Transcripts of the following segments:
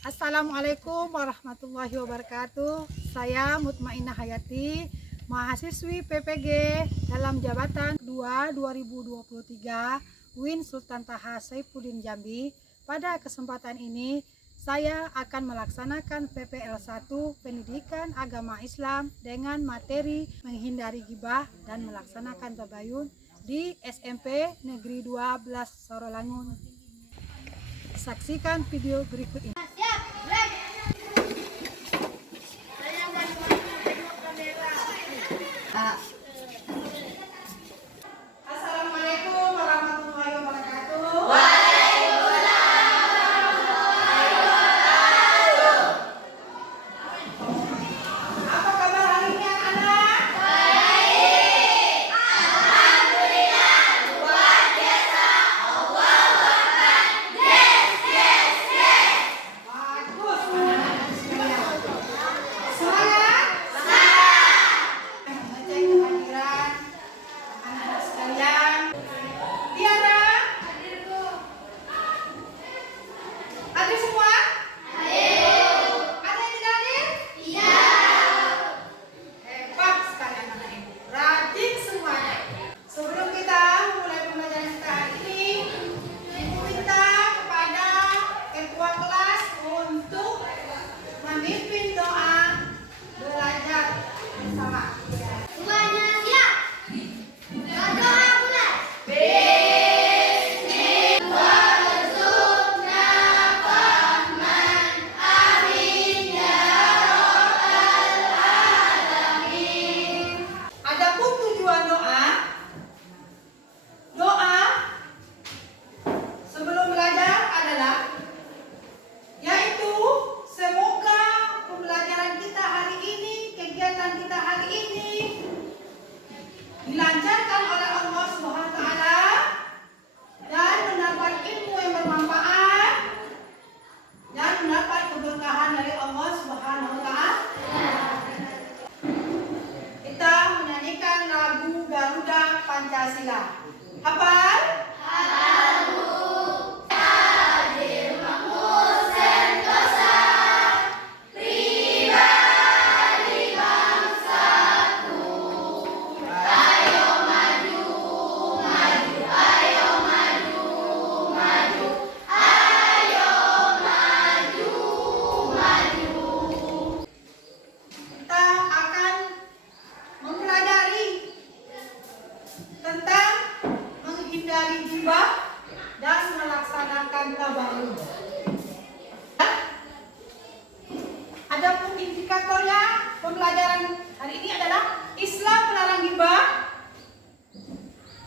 Assalamualaikum warahmatullahi wabarakatuh. Saya Mutmainah Hayati, mahasiswi PPG dalam jabatan 2 2023 UIN Sultan Taha Saifuddin Jambi. Pada kesempatan ini saya akan melaksanakan PPL 1 Pendidikan Agama Islam dengan materi menghindari ghibah dan melaksanakan tabayun di SMP Negeri 12 Sorolangun. Saksikan video berikut ini. Assalamualaikum warahmatullahi wabarakatuh. Apa kabar hari ini anak-anak? Baik. Alhamdulillah. Luar biasa. Allahu Akbar. Yes, yes, yes. Bagus. Semangat. Mengecek kehadiran anak-anak sekalian. Tiara, hadir Bu. Hadir semua? Hadir. Ada yang tidak hadir? Iya. Hebat sekali anak-anak ibu. Rajin semuanya. Sebelum kita mulai pembelajaran kita hari ini, ibu minta kepada ketua kelas untuk memimpin doa belajar bersama. Semuanya siap? Berdoa mulai. Adapun tujuan doa sebelum belajar adalah yaitu semoga pembelajaran kita hari ini, kegiatan kita hari ini dilancarkan oleh Allah Subhanahu wa taala dan mendapat ilmu yang bermanfaat dan mendapat keberkahan dari Allah Subhanahu wa taala. Kita menyanyikan lagu Garuda Pancasila. Hafal? Kita akan mempelajari tentang menghindari ghibah dan melaksanakan tabayun. Adapun indikatornya pembelajaran hari ini adalah Islam melarang ghibah,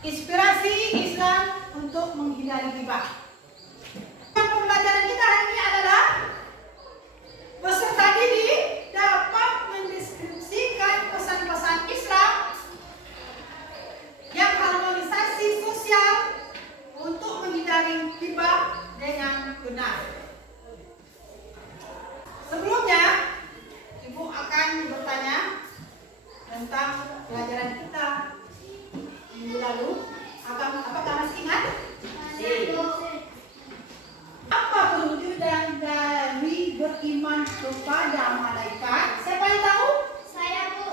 inspirasi Islam untuk menghindari ghibah. Pembelajaran kita hari ini adalah peserta didik dapat mendeskripsikan pesan-pesan Islam yang harmonisasi sosial untuk menghindari ghibah dengan benar. Sebelumnya, Ibu akan bertanya tentang pelajaran kita minggu lalu. Apakah masih ingat? Apa perwujudan dari beriman kepada malaikat? Siapa yang tahu? Saya, Bu,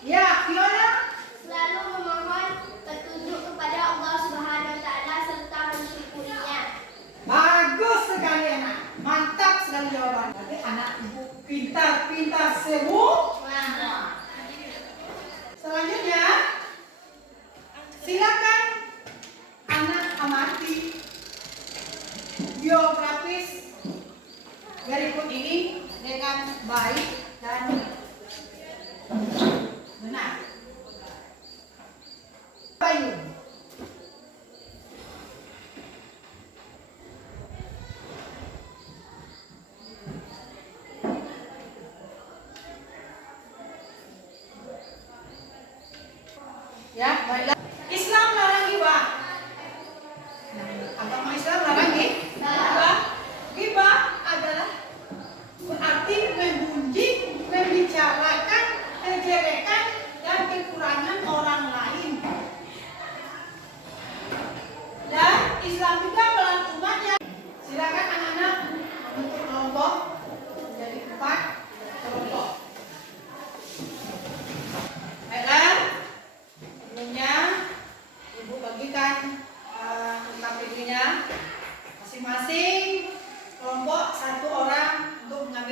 Ya, Fiona. selalu memohon petunjuk kepada Allah Subhanahu wa taala serta mensyukurinya. Bagus sekali anak. Mantap sekali jawaban. Berarti anak ibu pintar-pintar semua. Selanjutnya, silakan anak amati biografis berikut ini dengan baik dan benar. Tabayun. Ya, baiklah. Islam larang ghibah. Agama Islam larang ghibah. Ghibah adalah berarti mengunjing, membicarakan kejelekan dan kekurangan orang lain. Dan Islam juga melarang umatnya. Silakan anak-anak untuk kelompok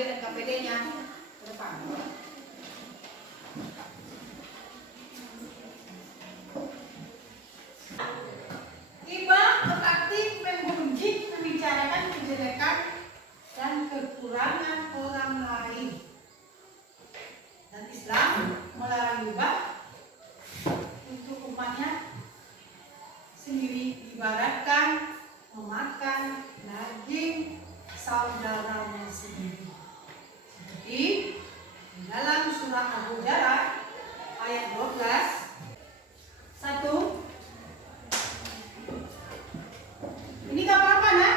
ambil NKPD-nya ke depan. Ghibah berarti menggunjing, membicarakan kejelekan dan kekurangan orang lain. Dan Islam melarang ghibah untuk umatnya sendiri, ibaratkan memakan daging saudaranya sendiri. Seperti di dalam surah Al-Hujurat ayat 12. 1. Ini gambar apa, Nak?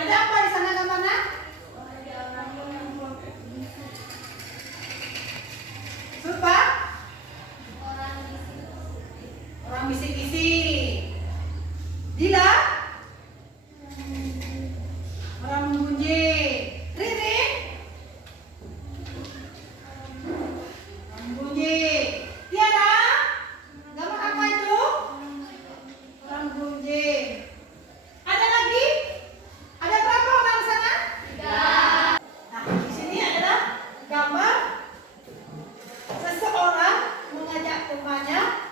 Ada apa di sana gambarnya? Surpa? Orang bisik-bisik. Dila? Orang menggunjing. Riri? Orang menggunjing. Tiara? Gambar apa itu? Orang menggunjing. Ada lagi? Ada berapa orang di sana? 3. Nah, di sini adalah gambar seseorang mengajak temannya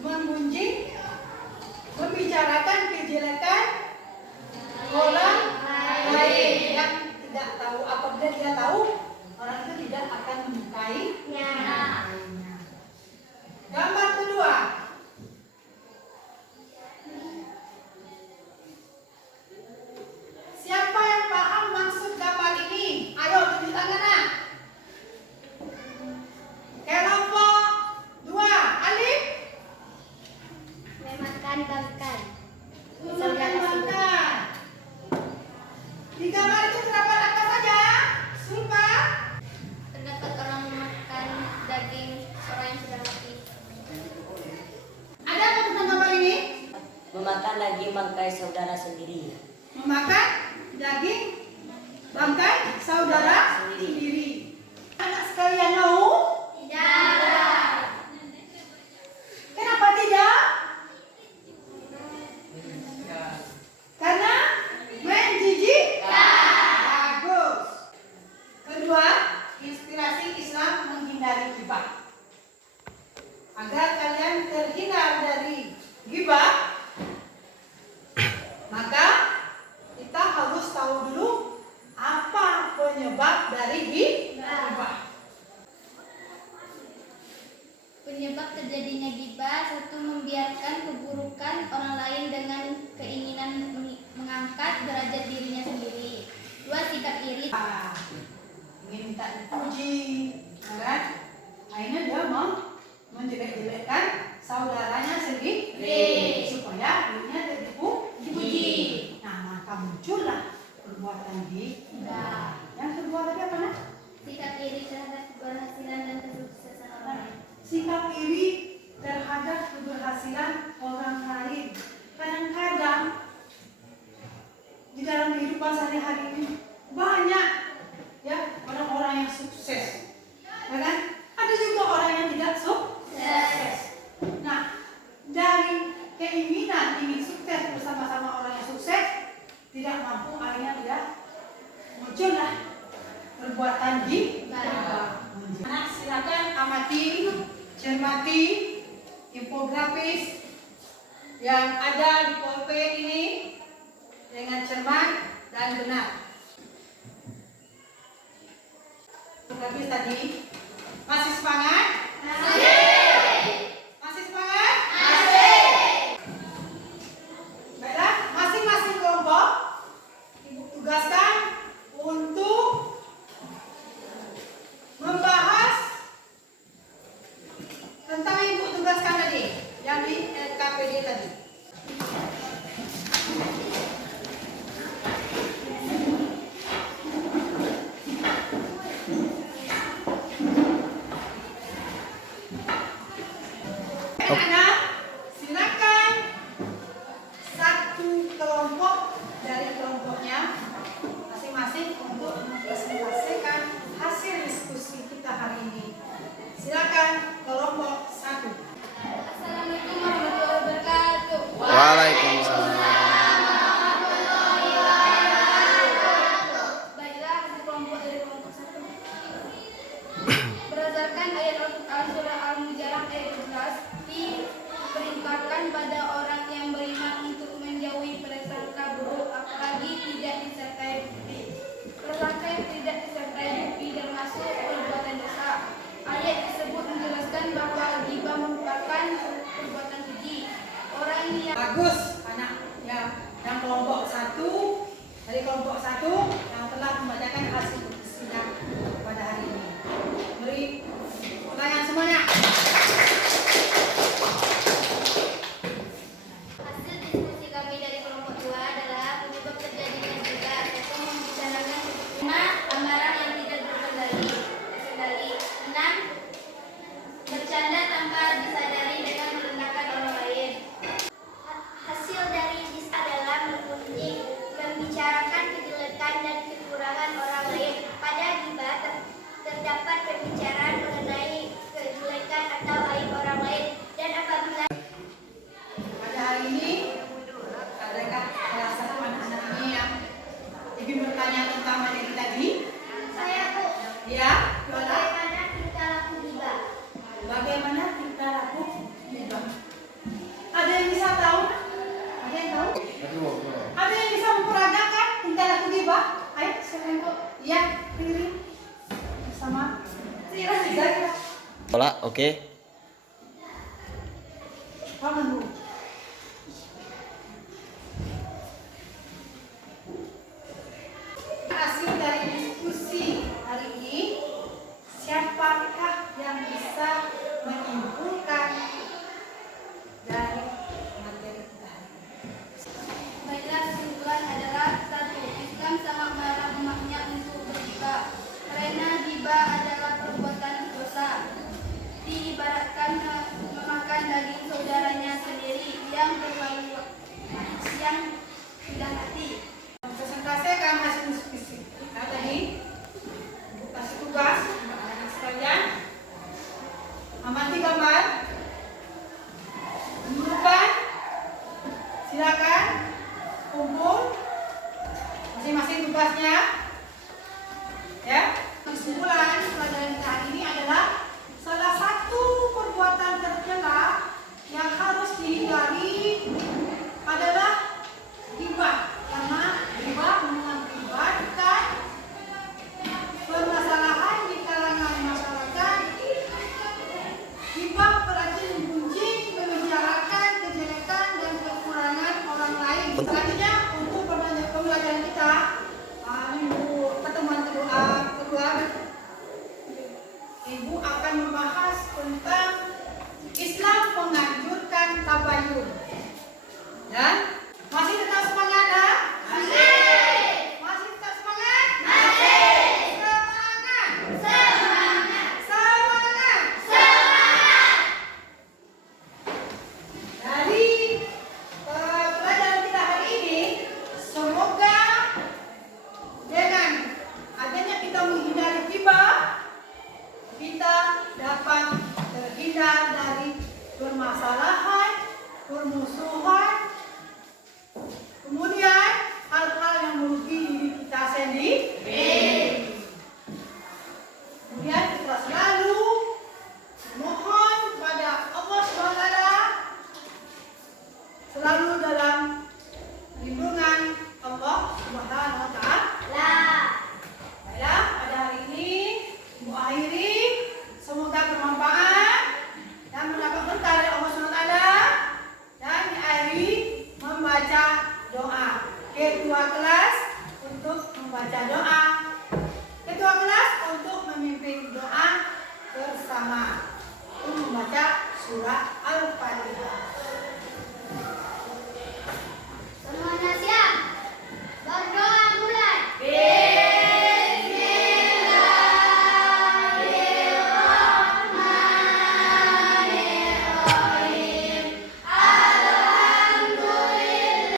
menggunjing, membicarakan kejelekan orang lain yang tidak tahu. Apabila dia tahu, orang itu tidak akan menyukainya. Gambar kedua. Siapa yang paham maksud gambar ini? Ayo tunjuk tangan, Nak. Kelompok 2, Alif. Memakan bangkai. Memakan. Di gambar itu terdapat apa saja? Sulfa. Terdapat orang memakan daging orang yang sudah mati. Ada apa tentang gambar ini? Memakan daging bangkai saudara sendiri. Memakan daging bangkai saudara sendiri. Anak sekalian mau? Tidak. Kenapa tidak? Karena menjijikkan. Bagus. Kedua, inspirasi Islam menghindari ghibah. Agar kalian terhindar dari ghibah, maka kita harus tahu dulu apa penyebab dari ghibah. Penyebab terjadinya ghibah: 1. Membiarkan keburukan orang lain dengan keinginan mengangkat derajat dirinya sendiri. 2. Sikap iri. Ingin minta dipuji, kan? Akhirnya dia mau menjelek-jelekkan saudaranya sendiri supaya dirinya dipuji. Nah, maka muncullah perbuatan ghibah. Yang kedua tadi apa, Nak? Sikap iri terhadap keberhasilan dan kesuksesan orang lain. Sikap iri terhadap keberhasilan orang lain. Kadang-kadang di dalam kehidupan sehari-hari ini banyak ya orang-orang yang sukses, ya kan? Ada juga orang yang tidak sukses. Nah, dari keinginan ingin sukses bersama-sama orang yang sukses, tidak mampu, akhirnya dia muncullah perbuatan ghibah. Nah, silakan amati, cermati infografis yang ada di pulpen ini dengan cermat dan benar. Infografis tadi masih semangat? Masih semangat? Baiklah, masing-masing kelompok Ibu tugaskan untuk membahas tentang Ibu tugaskan tadi yang di LKPD tadi. Amarah yang tidak terkendali. 6. Bercanda tanpa disadari dengan merendahkan orang lain. Hasil dari jis adalah mengunjing, membicarakan kejelekan dan kekurangan orang lain. Pada ghibah terdapat pembicaraan mengenai kejelekan atau aib orang lain, dan apabila Pada hari ini, adakah salah satu anak-anak ini yang ingin bertanya tentang materi tadi? saya Bu, Ya, Yola. bagaimana tingkah laku ghibah? Bagaimana kita laku ghibah? Ada yang bisa tahu? Ada yang tahu? Ada yang bisa memperagakan tingkah laku ghibah? Ayo, siapa yang tahu? Iya, Riri. Bersama Zara. Bola, oke. Paman dulu. Hasil dari diskusi hari ini, siapakah yang bisa menyimpulkan dari materi kita hari ini? Baiklah, kesimpulan adalah 1. Islam sangat melarang umatnya untuk bergibah karena gibah adalah perbuatan dosa. Diibaratkan memakan daging saudaranya sendiri yang sudah mati. Presentasi akan hasil diskusi. Nah, tadi kasih tugas anak-anak sekalian, amati gambar, tunjukkan, silakan kumpul masing-masing tugasnya. Ya, kesimpulan pelajaran